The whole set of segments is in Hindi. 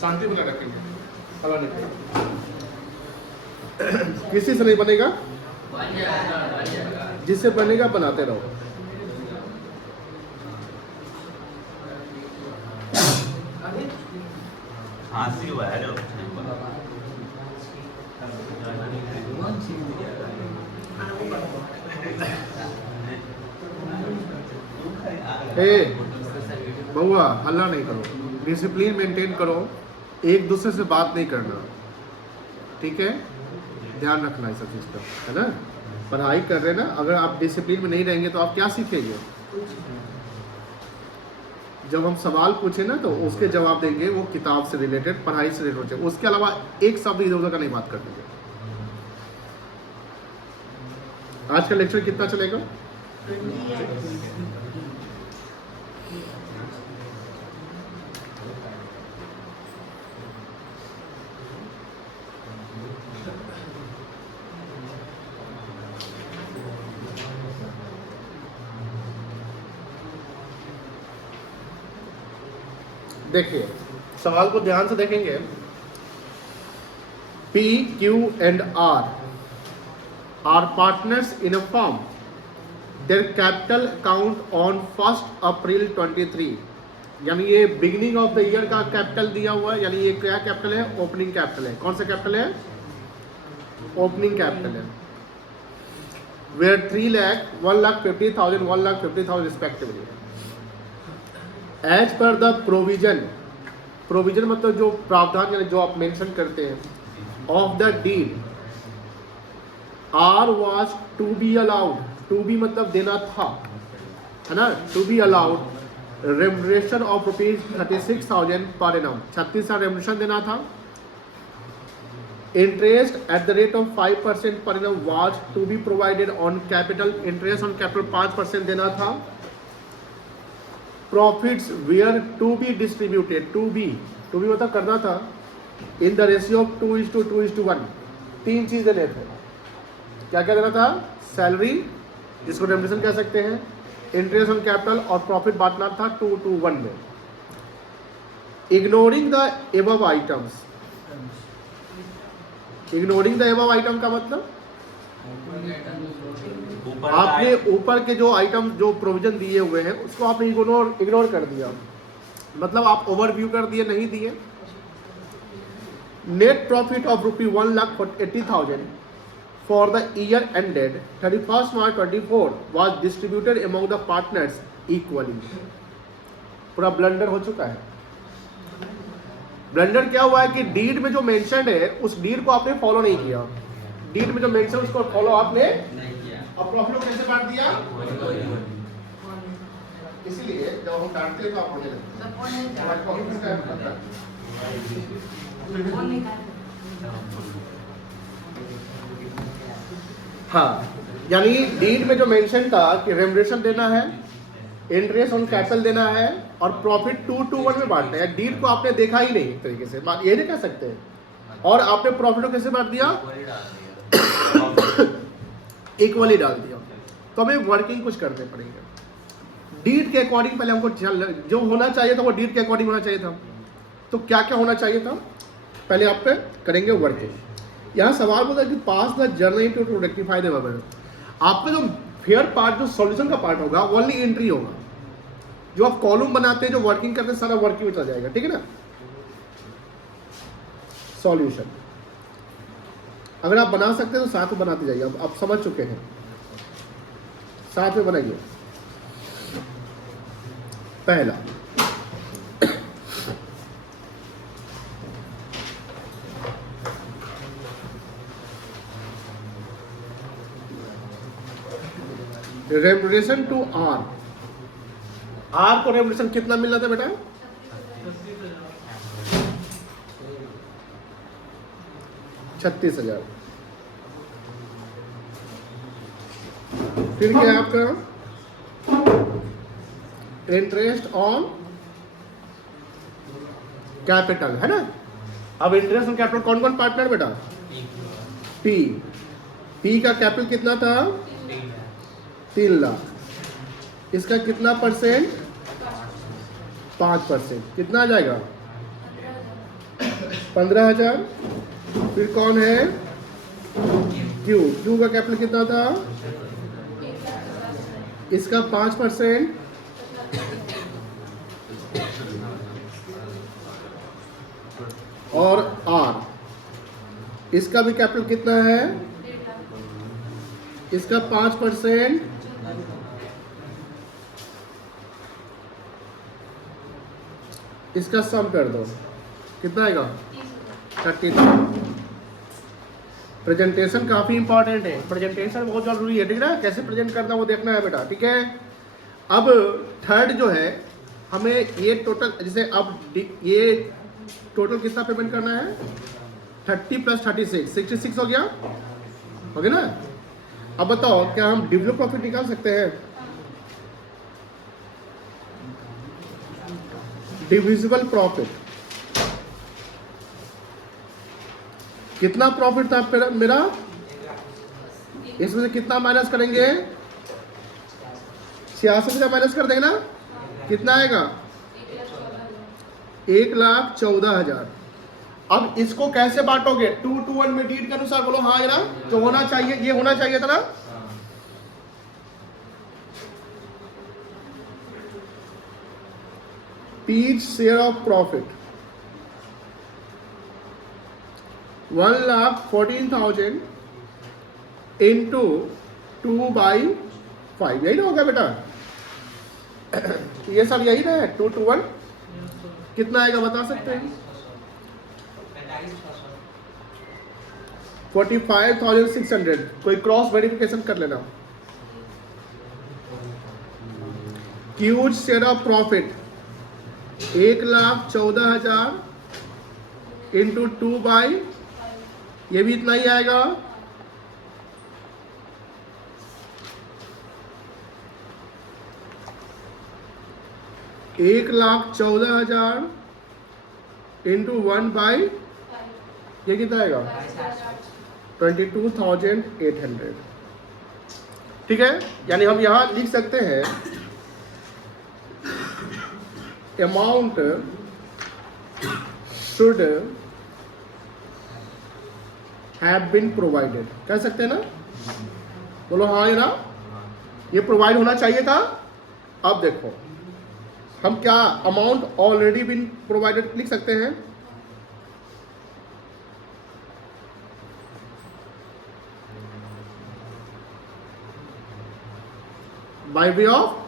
शांति बनाए रखेंगे, हवा नहीं किसी से नहीं बनेगा, जिससे बनेगा बनाते रहो। हाँसी हुआ है बहुआ, हल्ला नहीं करो, डिसिप्लिन मेंटेन करो, एक दूसरे से बात नहीं करना, ठीक है, ध्यान रखना इस सब चीज़ का, है ना। पढ़ाई कर रहे ना, अगर आप डिसिप्लिन में नहीं रहेंगे तो आप क्या सीखेंगे। जब हम सवाल पूछे ना तो उसके जवाब देंगे वो किताब से रिलेटेड, पढ़ाई से रिलेटेड, उसके अलावा एक शब्द इधर उधर का नहीं बात कर देंगे। आज का लेक्चर कितना चलेगा? देखिए सवाल को ध्यान से देखेंगे। P, Q and R are partners in a firm. Their capital account on 1st April 23, यानी ये बिगिनिंग ऑफ द ईयर का कैपिटल दिया हुआ है, यानी ये क्या कैपिटल है? ओपनिंग कैपिटल है। कौन सा कैपिटल है? ओपनिंग कैपिटल है। Were 3 lakh, 1,50,000, 1,50,000 respectively. As per the provision, provision मतलब जो प्रावधान यानी जो आप मेंशन करते हैं, of the deed, are was to be allowed, to be मतलब देना था, है ना, to be allowed remuneration of ₹36,000 per annum, 36,000 remuneration देना था। Interest at the rate of 5% per annum was to be provided on capital, interest on capital 5% देना था। Profits were to be distributed, to be मतलब करना था, इन द रेशियो ऑफ 2:1, 3 चीज देने थे। क्या क्या देना था? सैलरी, जिसको रेमुनरेशन कह सकते हैं, इंटरेस्ट ऑन कैपिटल और प्रॉफिट बांटना था 2:1 में। Ignoring the above items, ignoring the above item का मतलब आपने ऊपर के जो आइटम जो प्रोविजन दिए हुए हैं उसको आपने इग्नोर कर दिया, मतलब आप ओवरव्यू कर दिए, नहीं दिए। Net profit of ₹1,80,000 for the year ended 31 March 24 was distributed among the partners equally. पूरा ब्लंडर हो चुका है। ब्लंडर क्या हुआ है कि डीड में जो मेंशन है उस डीड को आपने फॉलो नहीं किया, डीड में जो मेंशन उसको फॉलो आपने नहीं किया, और प्रॉफिट को कैसे बांट दिया? इसीलिए जब हम डांटते हैं तो आप पढ़ने लगते हैं। हाँ, यानी डीड में जो मेंशन था कि रेमुनरेशन देना है, इंटरेस्ट ऑन कैपिटल देना है और प्रॉफिट 2:1 में बांटना है, डीड को आपने देखा ही नहीं एक तरीके से, बात ये नहीं कह सकते। और आपने प्रॉफिट को कैसे बांट दिया? इक्वली डाल दिया। तो हमें वर्किंग कुछ करने पड़ेंगे डीड के अकॉर्डिंग। पहले हमको जो होना चाहिए था वो डीड के अकॉर्डिंग होना चाहिए था। तो क्या क्या होना चाहिए था, पहले आप पे करेंगे वर्किंग। यहाँ सवाल बोलता है कि pass the journal to rectify the bubble. आपका जो फेयर पार्ट, जो सॉल्यूशन का पार्ट होगा, ओनली एंट्री होगा। जो आप कॉलम बनाते हैं, जो वर्किंग करते हैं, सारा वर्किंग में चला जाएगा, ठीक है ना। सॉल्यूशन अगर आप बना सकते हैं तो साथ में बनाते जाइए। अब आप समझ चुके हैं, साथ में बनाइए। पहला, रेमुनरेशन टू आर। आर को रेमुनरेशन कितना मिल रहा था बेटा? 36,000। फिर क्या है आपका? इंटरेस्ट ऑन कैपिटल, है ना। अब इंटरेस्ट ऑन कैपिटल कौन कौन पार्टनर बेटा? पी। पी का कैपिटल कितना था? 3 लाख। इसका कितना परसेंट? 5%। कितना आ जाएगा? 15,000। फिर कौन है? क्यू। क्यू का कैपिटल कितना था? इसका 5%। और आर, इसका भी कैपिटल कितना है? इसका 5%। इसका सम कर दो, कितना आएगा? 30,000। प्रेजेंटेशन काफ़ी इंपॉर्टेंट है, प्रेजेंटेशन बहुत जरूरी है, ठीक है ना? कैसे प्रेजेंट करना वो देखना है बेटा, ठीक है? अब थर्ड जो है, हमें ये टोटल, जैसे अब ये टोटल कितना पेमेंट करना है? 30 + 36, 66 हो गया, हो गया ना? अब बताओ, क्या हम डिविजिबल प्रॉफिट निकाल सकते हैं? डिविजिबल प्रॉफिट कितना प्रॉफिट था मेरा? इसमें से कितना माइनस करेंगे? 66 का माइनस कर देंगे ना, कितना आएगा? 1,14,000। अब इसको कैसे बांटोगे? 2 to 1 में डीड के अनुसार बोलो हाँ या ना? जो होना चाहिए, ये होना चाहिए था ना? P's share of profit 1,14,000 into 2/5, यही ना होगा बेटा? ये सब यही ना है, 2 to 1। कितना आएगा बता सकते हैं? 45,600। कोई क्रॉस वेरिफिकेशन कर लेना। Q's share of profit 1,14,000 into 2/, ये भी इतना ही आएगा। $1,14,000 इंटू 1/, ये कितना आएगा? 22,800। ठीक है, यानी हम यहां लिख सकते हैं amount should have been provided, कह सकते हैं ना? बोलो हाँ या ना? ये प्रोवाइड होना चाहिए था। अब देखो, हम क्या अमाउंट ऑलरेडी बीन प्रोवाइडेड लिख सकते हैं? Bye way of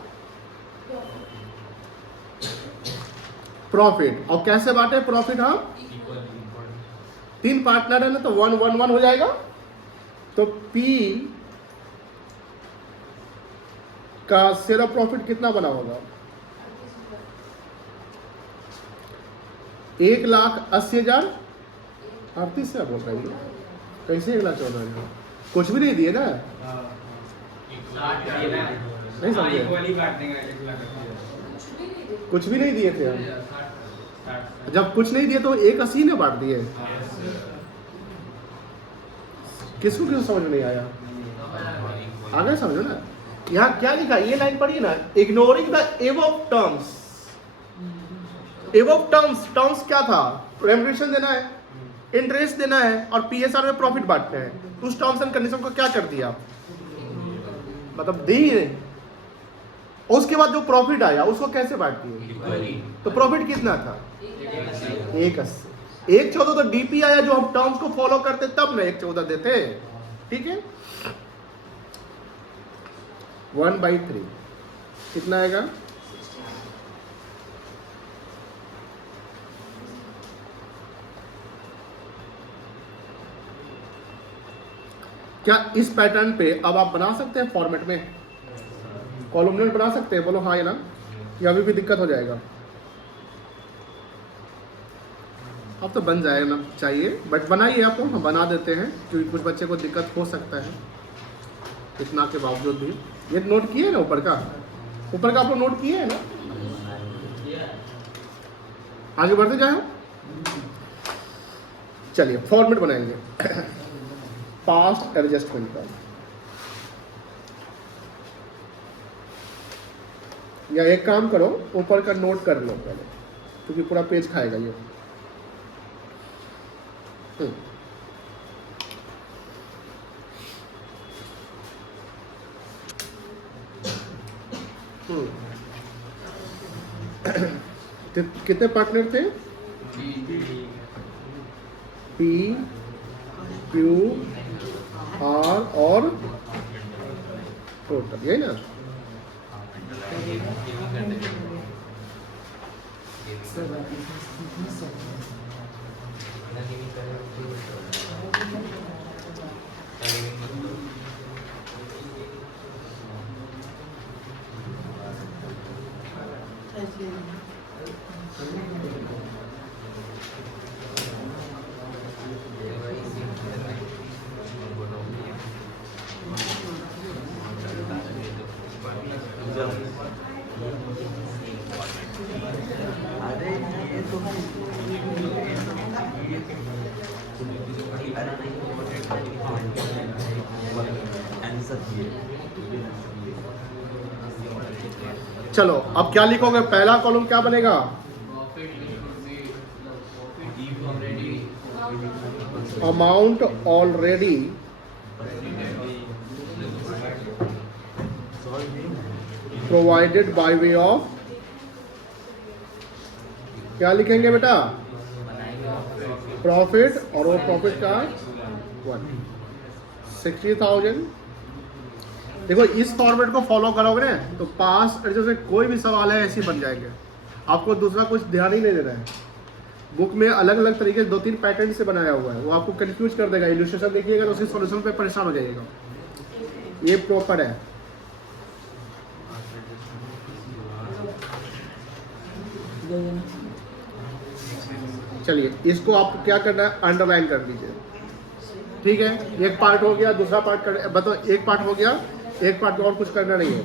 profit. और कैसे बांटे प्रॉफिट? हम 3 पार्टनर है ना, तो 1-1-1 हो जाएगा। तो P का शेयर ऑफ प्रॉफिट कितना बना होगा? 1,80,000। 38 से बोल रही है, कैसे 1,14,000? कुछ भी नहीं दिए ना, नहीं समझे? कुछ भी नहीं दिए थे हम। जब कुछ नहीं दिए तो 1,80 ने बांट दिए। किसको समझ में नहीं आया? आगे समझो ना। यहाँ क्या लिखा, ये लाइन पढ़िए ना, ignoring the above terms. Above terms क्या था? रेम्युनरेशन देना है, इंटरेस्ट देना है, और पीएसआर में प्रॉफिट बांटना है। उस टर्म्स एंड कंडीशन को क्या कर दिया? मतलब दी। उसके बाद जो प्रॉफिट आया उसको कैसे बांट दिए? तो प्रॉफिट कितना था? 1,80। 1,14 तो डीपी आया, जो हम टर्म्स को फॉलो करते तब ना 1,14 देते। ठीक है, 1/3 कितना आएगा? क्या इस पैटर्न पे अब आप बना सकते हैं फॉर्मेट में? कॉलमनर बना सकते हैं? बोलो हाँ या ना? या अभी भी दिक्कत हो जाएगा? अब तो बन जाएगा ना चाहिए, बट बनाइए आप, हम बना देते हैं, क्योंकि कुछ बच्चे को दिक्कत हो सकता है इतना के बावजूद भी। ये नोट किए ना ऊपर का आप लोग नोट किए है ना? आगे बढ़ते जाए, चलिए फॉर्मेट बनाएंगे पास्ट एडजस्टमेंट का। या एक काम करो, ऊपर का नोट कर लो पहले, क्योंकि पूरा पेज खाएगा ये। हम्म। कितने पार्टनर थे? पी, क्यू, आर और टोटल, यही ना? अरे ये तो आंसर चलो अब क्या लिखोगे? पहला कॉलम क्या बनेगा? Amount already provided by way of, क्या लिखेंगे बेटा? प्रॉफिट, और वो प्रॉफिट का 60,000। देखो इस फॉर्मेट को फॉलो करोगे ना तो पास जैसे कोई भी सवाल है ऐसे ही बन जाएंगे, आपको दूसरा कुछ ध्यान ही नहीं देना है। बुक में अलग अलग तरीके से 2-3 पैटर्न से बनाया हुआ है, वो आपको कंफ्यूज कर देगा। इलस्ट्रेशन देखिएगा तो उसके सॉल्यूशन पे परेशान हो जाइएगा। ये प्रॉपर है। चलिए इसको आपको क्या करना है? अंडरलाइन कर दीजिए। ठीक है, एक पार्ट हो गया, दूसरा पार्ट कर, बताओ एक पार्ट हो गया, एक पार्ट और कुछ करना नहीं है।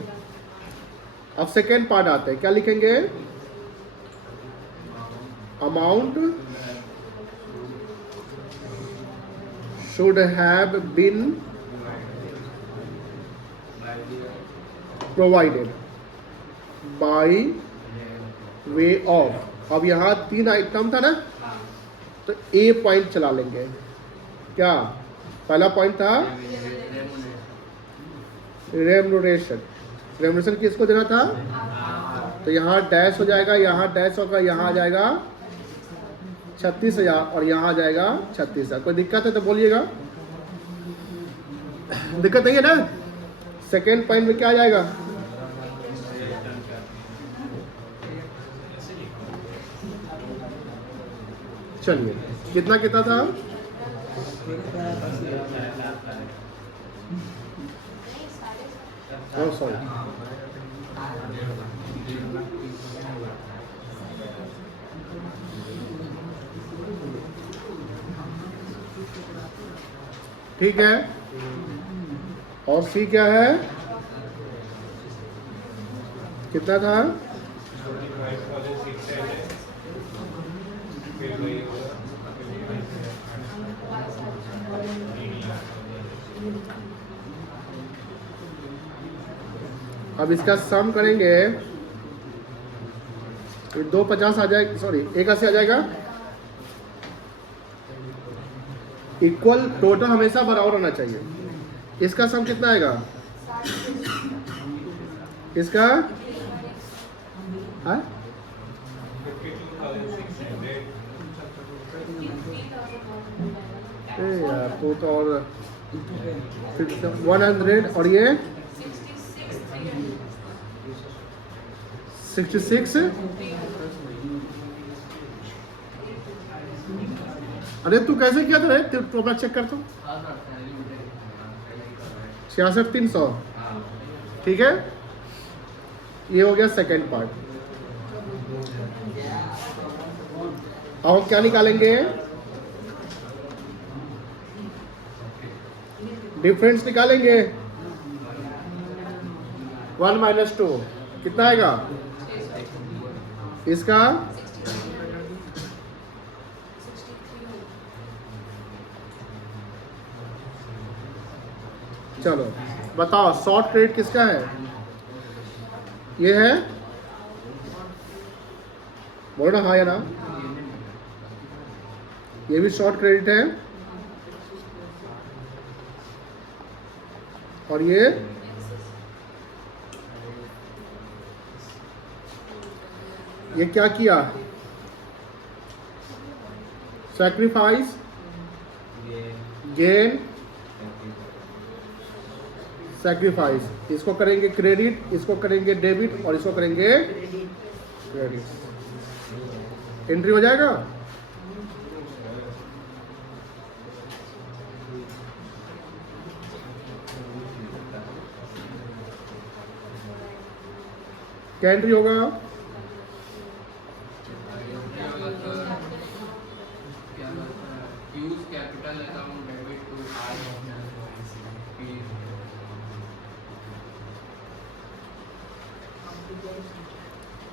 अब सेकेंड पार्ट आते हैं, क्या लिखेंगे? Amount should have been provided by way of. अब यहाँ 3 आइटम था ना, तो ए पॉइंट चला लेंगे। क्या पहला पॉइंट था? रेम्युनरेशन। रेम्युनरेशन किसको देना था? तो यहाँ डैश हो जाएगा, यहाँ डैश होगा, यहाँ आ जाएगा 36,000 और यहाँ आ जाएगा 36,000। कोई दिक्कत है तो बोलिएगा। दिक्कत नहीं है ना? सेकेंड पॉइंट में क्या आ जाएगा? चलिए कितना कितना था? सॉरी, ठीक है। और सी क्या है? कितना था? अब इसका सम करेंगे, 250 आ जाएगा, सॉरी 81 आ जाएगा। इक्वल, टोटल हमेशा बराबर होना चाहिए। इसका सम कितना आएगा? इसका हाँ? यार तो और 100 और ये 66। अरे तू कैसे किया था रे? तू अपना चेक कर तो। 66,300, ठीक है। ये हो गया सेकेंड पार्ट। अब हम क्या निकालेंगे? डिफरेंस निकालेंगे। 1 - 2 कितना आएगा? इसका चलो बताओ शॉर्ट क्रेडिट किसका है? ये है, बोलो ना हाँ या ना। ये भी शॉर्ट क्रेडिट है। और ये क्या किया, सैक्रिफाइस, गेन, सैक्रिफाइस, इसको करेंगे क्रेडिट, इसको करेंगे डेबिट और इसको करेंगे क्रेडिट। एंट्री हो जाएगा। क्या एंट्री होगा? Use capital account debit to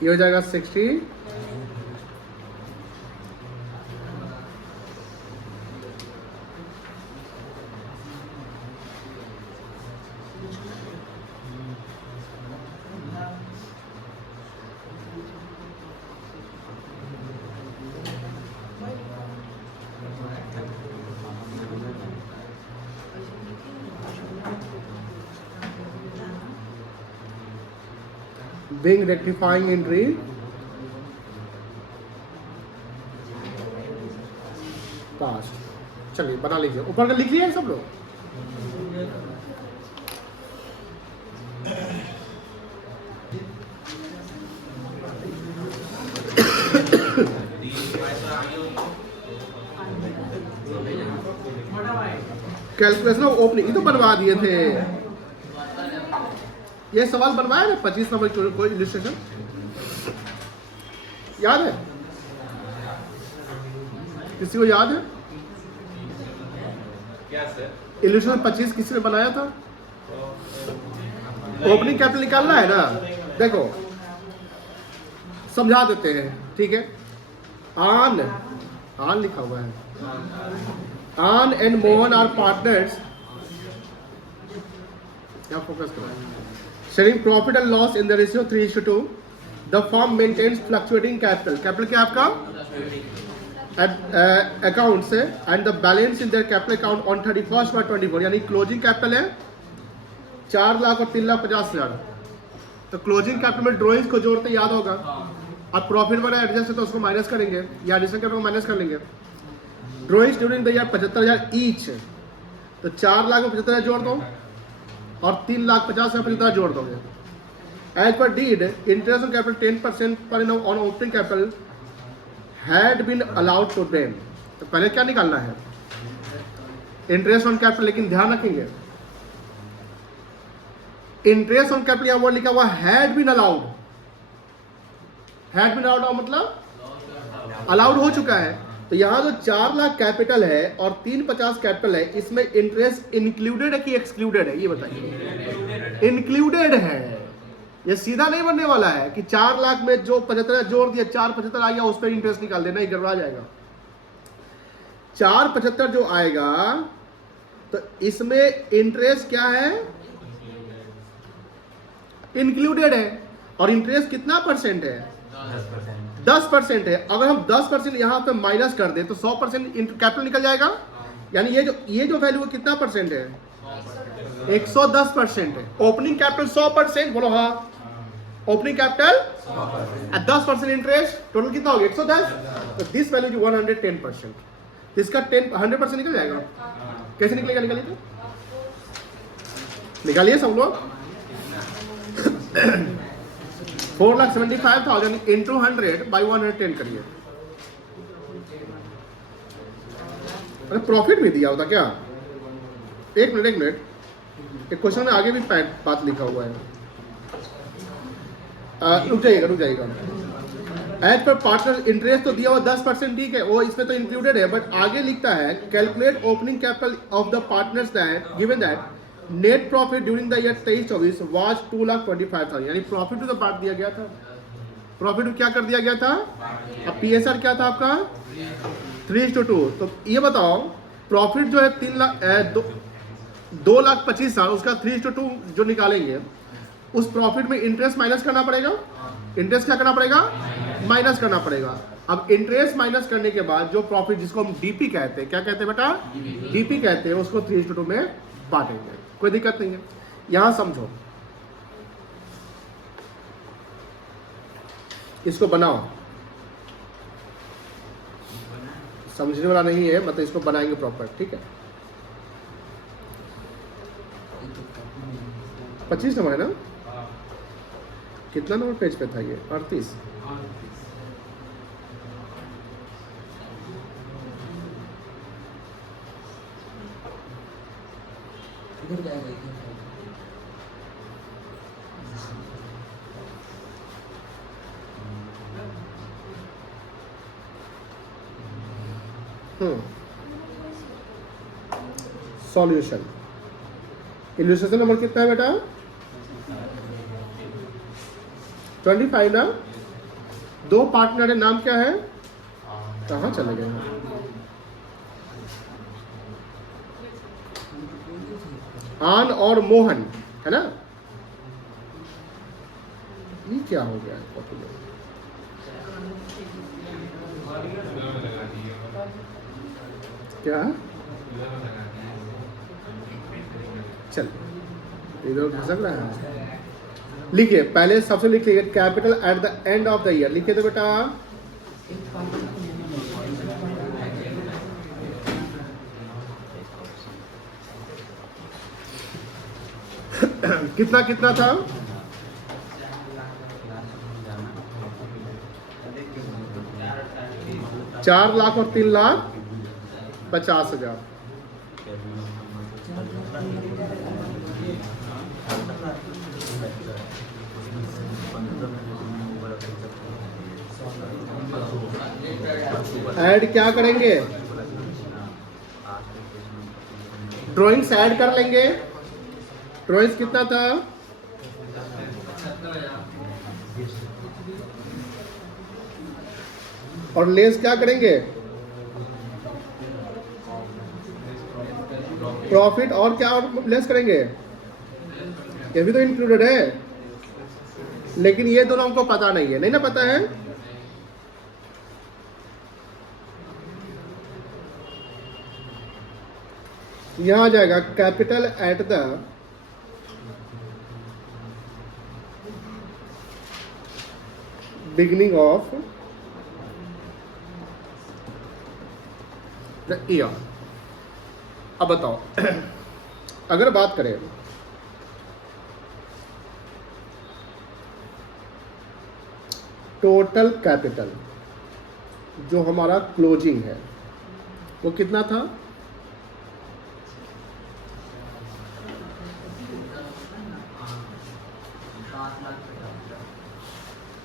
ये हो जाएगा 60, being rectifying entry, पास्ट। चलिए बना लीजिए, ऊपर का लिख लिया है सब लोग। कैलकुलेशन ऑफ ओपनिंग ये तो बनवा दिए थे, ये सवाल बनवाया ना 25 नंबर कोई इलस्ट्रेशन याद है? किसी को याद है? क्या सर? इलस्ट्रेशन 25 किसी ने बनाया था? ओपनिंग कैपिटल निकालना है ना, देखो समझा देते हैं, ठीक है। आन लिखा हुआ है, आन एंड मोहन आर पार्टनर्स, क्या फोकस करो, sharing profit and loss in the ratio 3:2। The firm maintains fluctuating capital, capital क्या आपका अकाउंट से, and the balance in their capital account on 31/24, यानी क्लोजिंग कैपिटल है 4 लाख और 3,50,000। तो क्लोजिंग कैपिटल में ड्रॉइंग्स को जोड़ते याद होगा, अब प्रॉफिट बना एडजस्ट है तो उसको माइनस करेंगे, या एडिशन कैपिटल को माइनस कर लेंगे। Drawings during the year 75,000 each, तो 4 लाख में 75,000 जोड़ दो और 3,50,000 जोड़ दोगे। As per deed interest on capital 10% पर on opening capital had been allowed to them. तो पहले क्या निकालना है, इंटरेस्ट ऑन कैपिटल, लेकिन ध्यान रखेंगे इंटरेस्ट ऑन कैपिटल यहाँ वर्ड लिखा हुआ had been allowed, had been allowed मतलब अलाउड हो चुका है। तो यहाँ जो 4 लाख कैपिटल है और 350 कैपिटल है, इसमें इंटरेस्ट इंक्लूडेड है कि एक्सक्लूडेड है, ये बताइए। इंक्लूडेड है, ये सीधा नहीं बनने वाला है कि 4 लाख में जो 75 जोड़ दिया 475 आ गया उस पर इंटरेस्ट निकाल देना, ही गड़बड़ा जाएगा। 475 जो आएगा तो इसमें इंटरेस्ट क्या है, इंक्लूडेड है, और इंटरेस्ट कितना परसेंट है, 10% है। अगर हम 10% यहाँ पे माइनस कर दे तो 100% कैपिटल निकल जाएगा, यानी ये जो वैल्यू है कितना परसेंट है, 110% है। ओपनिंग कैपिटल 100%, बोलो हाँ, ओपनिंग कैपिटल 10% इंटरेस्ट, टोटल कितना हो गया 110, तो दिस वैल्यू 110%, इसका 100% निकल जाएगा। कैसे निकलेगा, निकालिए तो, निकालिए सब लोग। 4,75,000 इंटू 100 बाई 110 करिए। अरे प्रॉफिट भी दिया होता क्या, एक मिनट, एक क्वेश्चन में आगे भी बात लिखा हुआ है, रुक जाइएगा। एज पर पार्टनर इंटरेस्ट तो दिया हुआ 10%, ठीक है, वो इसमें तो इंक्लूडेड है, बट आगे लिखता है calculate opening capital of the partners that given that net profit during the year 23-24 was 2,25,000, यानी प्रॉफिट तो बांट दिया गया था, प्रॉफिट क्या कर दिया गया था। अब पीएसआर क्या था आपका 3:2। तो ये बताओ प्रॉफिट जो है 2,25,000, उसका 3:2 जो निकालेंगे उस प्रॉफिट में इंटरेस्ट माइनस करना पड़ेगा, इंटरेस्ट क्या करना पड़ेगा, माइनस करना पड़ेगा। अब इंटरेस्ट माइनस करने के बाद जो प्रॉफिट, जिसको हम डीपी कहते हैं, क्या कहते हैं बेटा, डीपी कहते हैं, उसको 3:2 में बांटेंगे, कोई दिक्कत नहीं है। यहां समझो, इसको बनाओ, समझने वाला नहीं है, मतलब इसको बनाएंगे प्रॉपर, ठीक है। 25 नंबर है ना, कितना नंबर पेज पे था ये? 38। इधर जाएगा सॉल्यूशन। इल्यूस्ट्रेशन नंबर कितना है बेटा? 25 ना। दो पार्टनर है, नाम क्या है? कहाँ चले गए? आन और मोहन, है ना? ये क्या हो गया? क्या? चल, इधर घसक रहा है। लिखिए, पहले सबसे लिख लीजिए capital at the end of the year. लिखिए तो बेटा, कितना कितना था? 4 लाख और 3,50,000। ऐड क्या करेंगे? ड्राइंग्स ऐड कर लेंगे। ड्राइंग्स कितना था? और लेस क्या करेंगे? प्रॉफिट और क्या और लेस करेंगे? ये भी तो इंक्लूडेड है, लेकिन ये दोनों हमको पता नहीं है, नहीं ना पता है। यहां आ जाएगा capital at the beginning of the year. अब बताओ, अगर बात करें टोटल कैपिटल जो हमारा क्लोजिंग है वो कितना था?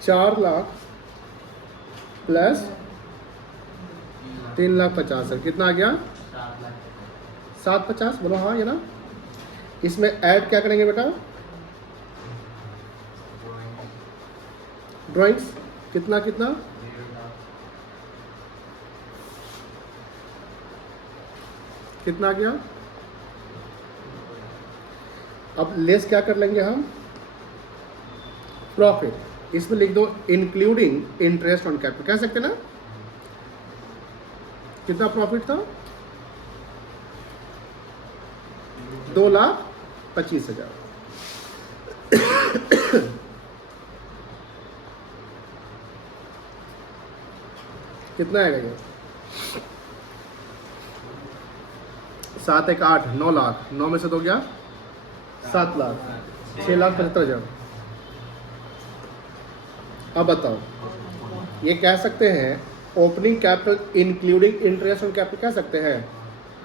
4 लाख प्लस 3,50,000 कितना आ गया? 750। बोलो हाँ, ये ना। इसमें ऐड क्या करेंगे बेटा? ड्राइंग्स कितना कितना? कितना आ गया? अब लेस क्या कर लेंगे हम? प्रॉफिट। इसमें लिख दो इंक्लूडिंग इंटरेस्ट ऑन कैपिटल, कह सकते ना? कितना प्रॉफिट था? 2,25,000। कितना आएगा ये? 7 1 8 9 लाख। 9 में से तो गया 7 लाख, 6,75,000। अब बताओ, ये कह सकते हैं opening capital including interest on capital, कह सकते हैं?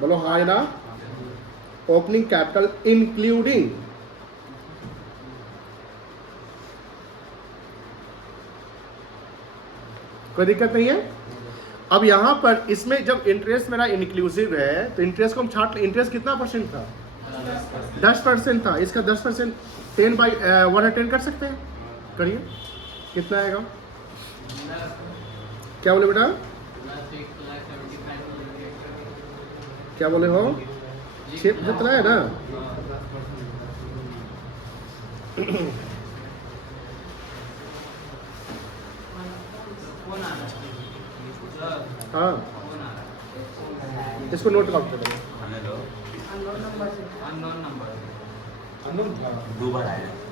बोलो हाँ या ना। ओपनिंग कैपिटल इंक्लूडिंग कोई दिक्कत नहीं है। अब यहां पर इसमें जब इंटरेस्ट मेरा इंक्लूसिव है तो इंटरेस्ट को हम छाट, इंटरेस्ट कितना परसेंट था? 10% था। इसका 10% 10/110 कर सकते हैं? करिए, कितना आएगा? क्या बोले बेटा? क्या बोले हो? 6 है ना? हाँ, इसको नोट आउट कर लो। दो बार आया